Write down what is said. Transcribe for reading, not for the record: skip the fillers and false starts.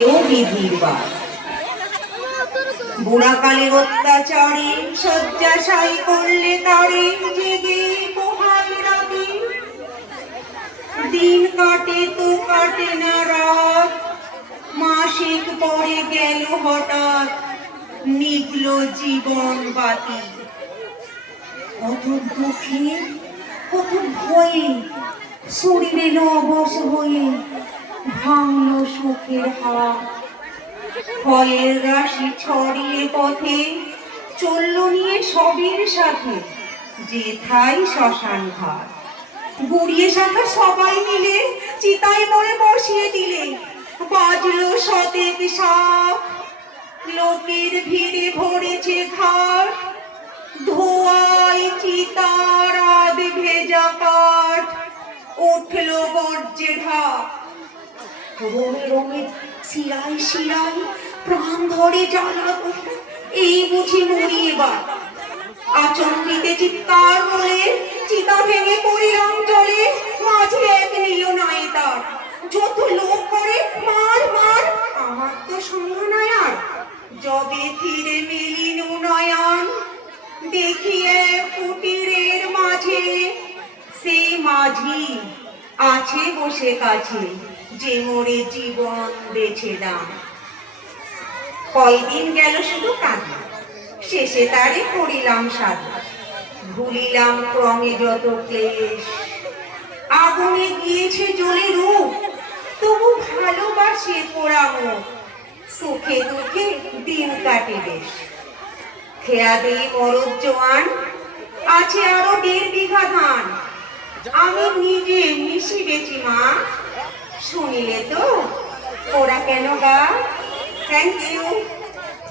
বিধিবার বুড়াকালের অত্যাচারে শয্যাশায়ী করলে তারে জেগে পোহাল রাতে। দিন কাটে তো কাটে না রাত, মাসিক পরে গেল হঠাৎ, নিভল জীবন বাতি। কত দুঃখে কত ভয়ে শরীরে অবশ হয়ে ভাঙল সুখের হাত। ভয়ের রাশি ছড়িয়ে পথে চলল নিয়ে সবের সাথে, যেথায় শ্মশান ঘাট। গুড়িয়ে শাখা সবাই মিলে চিতায় মরে বসিয়ে দিলে, বাজলো শতেক শাখ। লোকের ভিড়ে ভরেছে ঘাট, ধোঁয়ায় চিতার আধ ভেজা কাঠ। উঠল বর্জ্যে ঢাক, রোমে রোমে শিরায় শিরায় প্রাণ ধরে জ্বালাত। এই বুঝি মরি এবার। আচম্বিতে চিৎকার বলে চিতা ভেঙে পড়িলাম জলে, মাঝে এক নিল নাই তার। যত লোক করে মার মার, আমার তো সঙ্গ নাই আর। যবে ফিরে মেলিন নয়ন, দেখি এক কুটিরের মাঝে সেই মাঝি আছে বসে কাছে, যে মোরে জীবন বেছে দাম। কয়দিন গেল শুধু কাঁদি, শেষে তারে করিলাম সাধা। ভুলিলাম ক্রমে যত ক্লেশ, আগুনে গিয়েছে জ্বলে রূপ। তবু ভালোবাসে পোড়ামো, সুখে দুঃখে দিন কাটে বেশ। খেয়া দেই মরদ জোয়ান, আছে আরো 1.5 বিঘা ধান। আমি নিজে মিশি বেচি মা, শুনিলে তো ওরা কেন গা। Thank you.